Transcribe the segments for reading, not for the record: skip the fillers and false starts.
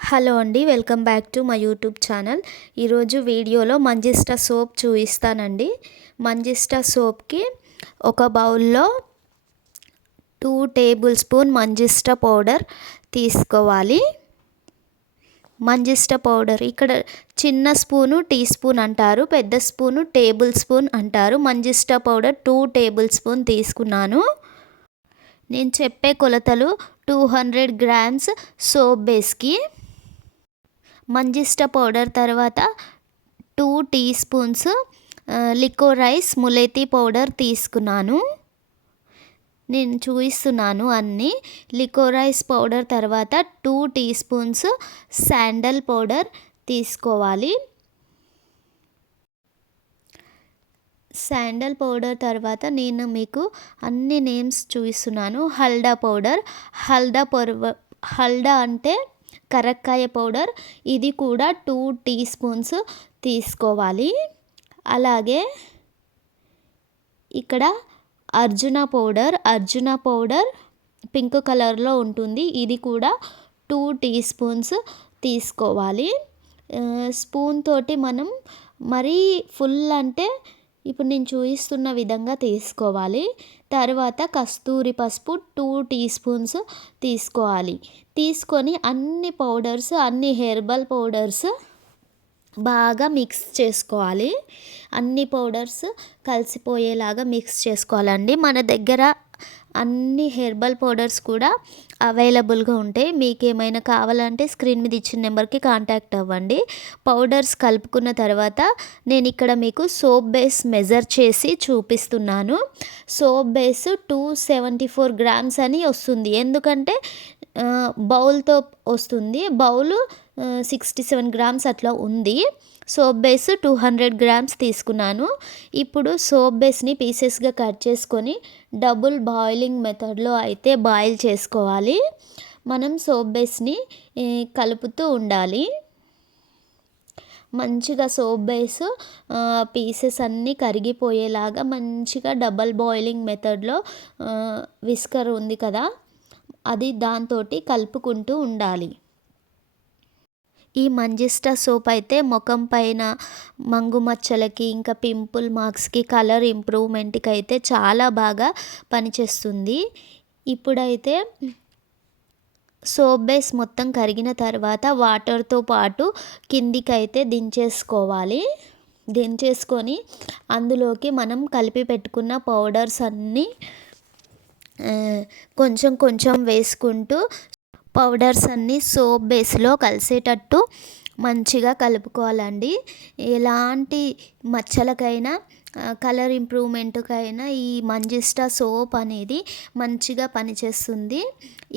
Hello అండి, welcome back to my YouTube channel. ఈరోజు వీడియోలో మంజిస్టా సోప్ చూపిస్తానండి. మంజిస్టా సోప్కి ఒక బౌల్లో 2 టేబుల్ స్పూన్ మంజిస్టా పౌడర్ తీసుకోవాలి. మంజిస్టా పౌడర్ ఇక్కడ చిన్న స్పూను టీ స్పూన్ అంటారు, పెద్ద స్పూను టేబుల్ స్పూన్ అంటారు. మంజిస్టా పౌడర్ 2 టేబుల్ స్పూన్ తీసుకున్నాను. నేను చెప్పే కొలతలు 200 గ్రామ్స్ సోప్ బేస్కి. మంజిస్టా పౌడర్ తర్వాత 2 టీ స్పూన్స్ లికోరైస్ ములేతి పౌడర్ తీసుకున్నాను. నేను చూపిస్తున్నాను అన్నీ. లికోరైస్ పౌడర్ తర్వాత 2 టీ స్పూన్స్ శాండల్ పౌడర్ తీసుకోవాలి. శాండల్ పౌడర్ తర్వాత నేను మీకు అన్ని నేమ్స్ చూపిస్తున్నాను. హల్దా పౌడర్, హల్దా అంటే కరక్కాయ పౌడర్, ఇది కూడా 2 టీ స్పూన్స్ తీసుకోవాలి. అలాగే ఇక్కడ అర్జున పౌడర్ పింక్ కలర్లో ఉంటుంది, ఇది కూడా 2 టీ స్పూన్స్ తీసుకోవాలి. స్పూన్ తోటి మనం మరీ ఫుల్ అంటే ఇప్పుడు నేను చూపిస్తున్న విధంగా తీసుకోవాలి. తర్వాత కస్తూరి పసుపు 2 టీ స్పూన్స్ తీసుకోవాలి. తీసుకొని అన్ని హెర్బల్ పౌడర్స్ బాగా మిక్స్ చేసుకోవాలి. అన్ని పౌడర్స్ కలిసిపోయేలాగా మిక్స్ చేసుకోవాలండి. మన దగ్గర అన్ని హెర్బల్ పౌడర్స్ కూడా అవైలబుల్గా ఉంటాయి. మీకు ఏమైనా కావాలంటే స్క్రీన్ మీద ఇచ్చిన నెంబర్కి కాంటాక్ట్ అవ్వండి. పౌడర్స్ కలుపుకున్న తర్వాత నేను ఇక్కడ మీకు సోప్ బేస్ మెజర్ చేసి చూపిస్తున్నాను. సోప్ బేస్ 274 గ్రామ్స్ అని వస్తుంది, ఎందుకంటే బౌల్తో వస్తుంది. బౌలు 67 గ్రామ్స్ అట్లా ఉంది. సోప్ బేస్ 200 గ్రామ్స్ తీసుకున్నాను. ఇప్పుడు సోప్ బేస్ని పీసెస్గా కట్ చేసుకొని డబుల్ బాయిలింగ్ మెథడ్లో అయితే బాయిల్ చేసుకోవాలి. మనం సోప్ బేస్ని కలుపుతూ ఉండాలి. మంచిగా సోప్ బేస్ పీసెస్ అన్నీ కరిగిపోయేలాగా మంచిగా డబల్ బాయిలింగ్ మెథడ్లో విస్కర్ ఉంది కదా, అది దాంతో కలుపుకుంటూ ఉండాలి. ఈ మంజిస్టా సోప్ అయితే ముఖం పైన మంగు మచ్చలకి, ఇంకా పింపుల్ మార్క్స్కి, కలర్ ఇంప్రూవ్మెంట్కి అయితే చాలా బాగా పనిచేస్తుంది. ఇప్పుడైతే సోప్ బేస్ మొత్తం కరిగిన తర్వాత వాటర్తో పాటు కిందికైతే దించేసుకొని అందులోకి మనం కలిపి పెట్టుకున్న పౌడర్స్ అన్నీ కొంచెం కొంచెం వేసుకుంటూ పౌడర్స్ అన్నీ సోప్ బేస్లో కలిసేటట్టు మంచిగా కలుపుకోవాలండి. ఎలాంటి మచ్చలకైనా కలర్ ఇంప్రూవ్మెంట్కైనా ఈ మంజిస్టా సోప్ అనేది మంచిగా పనిచేస్తుంది.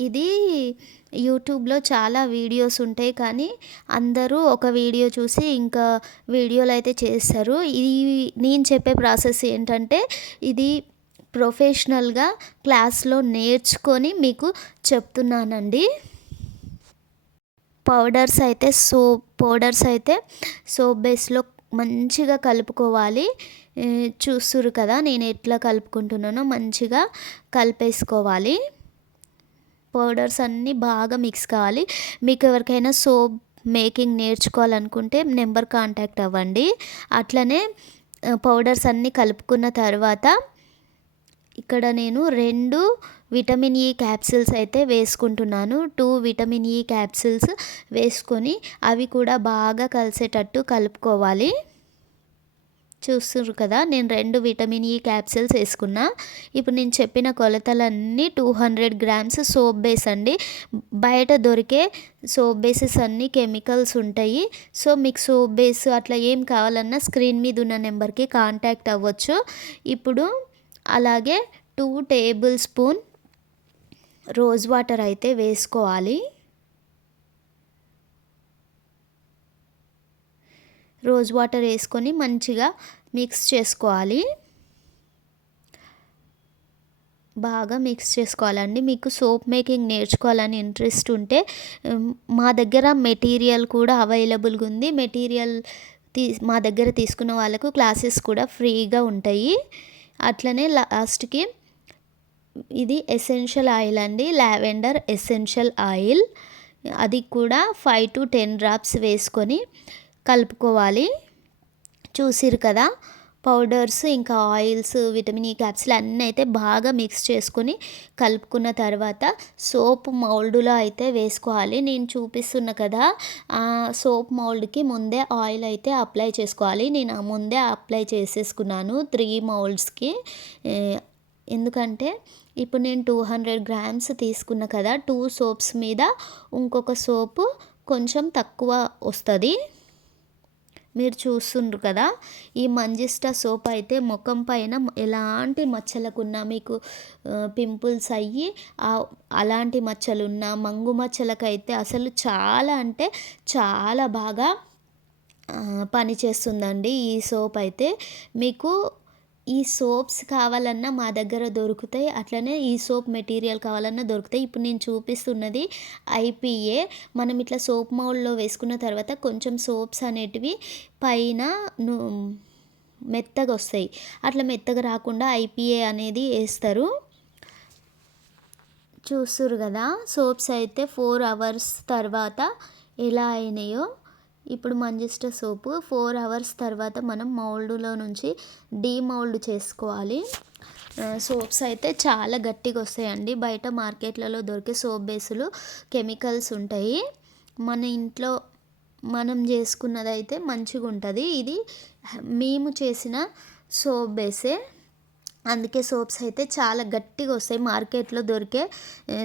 ఇది యూట్యూబ్లో చాలా వీడియోస్ ఉంటాయి, కానీ అందరూ ఒక వీడియో చూసి ఇంకా వీడియోలు అయితే చేస్తారు. ఇది నేను చెప్పే ప్రాసెస్ ఏంటంటే ఇది ప్రొఫెషనల్గా క్లాస్లో నేర్చుకొని మీకు చెప్తున్నానండి. పౌడర్స్ అయితే సోప్ బేస్లో మంచిగా కలుపుకోవాలి. చూస్తుర్రు కదా నేను ఎట్లా కలుపుకుంటున్నానో, మంచిగా కలిపేసుకోవాలి. పౌడర్స్ అన్నీ బాగా మిక్స్ కావాలి. మీకు ఎవరికైనా సోప్ మేకింగ్ నేర్చుకోవాలనుకుంటే నెంబర్ కాంటాక్ట్ అవ్వండి. అట్లనే పౌడర్స్ అన్నీ కలుపుకున్న తర్వాత ఇక్కడ నేను 2 విటమిన్ ఈ క్యాప్సిల్స్ అయితే వేసుకుంటున్నాను. 2 విటమిన్ ఈ క్యాప్సిల్స్ వేసుకొని అవి కూడా బాగా కలిసేటట్టు కలుపుకోవాలి. చూస్తున్నారు కదా, నేను 2 విటమిన్ ఈ క్యాప్సిల్స్ వేసుకున్నా. ఇప్పుడు నేను చెప్పిన కొలతలన్నీ 200 గ్రామ్స్ సోప్ బేస్ అండి. బయట దొరికే సోప్ బేసెస్ అన్నీ కెమికల్స్ ఉంటాయి. సో మీకు సోప్ బేస్ అట్లా ఏం కావాలన్నా స్క్రీన్ మీద ఉన్న నెంబర్కి కాంటాక్ట్ అవ్వచ్చు. ఇప్పుడు అలాగే 2 టేబుల్ స్పూన్ రోజ్ వాటర్ అయితే వేసుకోవాలి. రోజ్ వాటర్ వేసుకొని మంచిగా మిక్స్ చేసుకోవాలి. బాగా మిక్స్ చేసుకోవాలండి. మీకు సోప్ మేకింగ్ నేర్చుకోవాలని ఇంట్రెస్ట్ ఉంటే మా దగ్గర మెటీరియల్ కూడా అవైలబుల్గా ఉంది. మా దగ్గర తీసుకున్న వాళ్ళకు క్లాసెస్ కూడా ఫ్రీగా ఉంటాయి. అట్లనే లాస్ట్కి ఇది ఎసెన్షియల్ ఆయిల్ అండి, లావెండర్ ఎసెన్షియల్ ఆయిల్. అది కూడా 5 to 10 డ్రాప్స్ వేసుకొని కలుపుకోవాలి. చూసిరు కదా, పౌడర్స్ ఇంకా ఆయిల్స్, విటమిన్ ఈ క్యాప్సిల్ అన్నీ అయితే బాగా మిక్స్ చేసుకొని కలుపుకున్న తర్వాత సోప్ మౌల్డ్లో అయితే వేసుకోవాలి. నేను చూపిస్తున్నా కదా, ఆ సోప్ మౌల్డ్కి ముందే ఆయిల్ అయితే అప్లై చేసుకోవాలి. నేను ముందే అప్లై చేసేసుకున్నాను 3 మౌల్డ్స్కి. ఎందుకంటే ఇప్పుడు నేను 200 గ్రామ్స్ తీసుకున్నా కదా, 2 సోప్స్ మీద ఇంకొక సోపు కొంచెం తక్కువ వస్తుంది. మీరు చూస్తుండ్రు కదా, ఈ మంజిస్టా సోప్ అయితే ముఖం పైన ఎలాంటి మచ్చలకున్నా, మీకు పింపుల్స్ అయ్యి అలాంటి మచ్చలున్నా, మంగు మచ్చలకైతే అసలు చాలా అంటే చాలా బాగా పనిచేస్తుందండి ఈ సోప్ అయితే. మీకు ఈ సోప్స్ కావాలన్నా మా దగ్గర దొరుకుతాయి, అట్లనే ఈ సోప్ మెటీరియల్ కావాలన్నా దొరుకుతాయి. ఇప్పుడు నేను చూపిస్తున్నది ఐపీఏ. మనం ఇట్లా సోప్ మౌల్డ్లో వేసుకున్న తర్వాత కొంచెం సోప్స్ అనేటివి పైన మెత్తగా వస్తాయి. అట్లా మెత్తగా రాకుండా ఐపీఏ అనేది వేస్తారు. చూస్తురు కదా, సోప్స్ అయితే 4 hours తర్వాత ఎలా అయినాయో. ఇప్పుడు మంజిస్టా సోపు 4 hours తర్వాత మనం మౌల్డ్లో నుంచి డీమౌల్డ్ చేసుకోవాలి. సోప్స్ అయితే చాలా గట్టిగా వస్తాయండి. బయట మార్కెట్లలో దొరికే సోప్ బేసులు కెమికల్స్ ఉంటాయి. మన ఇంట్లో మనం చేసుకున్నదైతే మంచిగా ఉంటుంది. ఇది మేము చేసిన సోప్ బేసే, అందుకే సోప్స్ అయితే చాలా గట్టిగా వస్తాయి. మార్కెట్లో దొరికే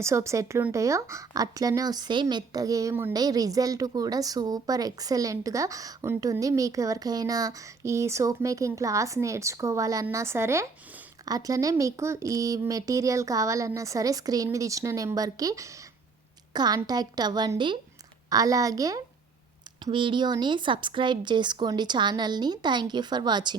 సోప్స్ ఎట్లుంటాయో అట్లనే వస్తాయి, మెత్తగా ఏమి ఉండవు. రిజల్ట్ కూడా సూపర్ ఎక్సలెంట్గా ఉంటుంది. మీకు ఎవరికైనా ఈ సోప్ మేకింగ్ క్లాస్ నేర్చుకోవాలన్నా సరే, అట్లనే మీకు ఈ మెటీరియల్ కావాలన్నా సరే స్క్రీన్ మీద ఇచ్చిన నెంబర్కి కాంటాక్ట్ అవ్వండి. అలాగే వీడియోని సబ్స్క్రైబ్ చేసుకోండి ఛానల్ని. Thank you for watching.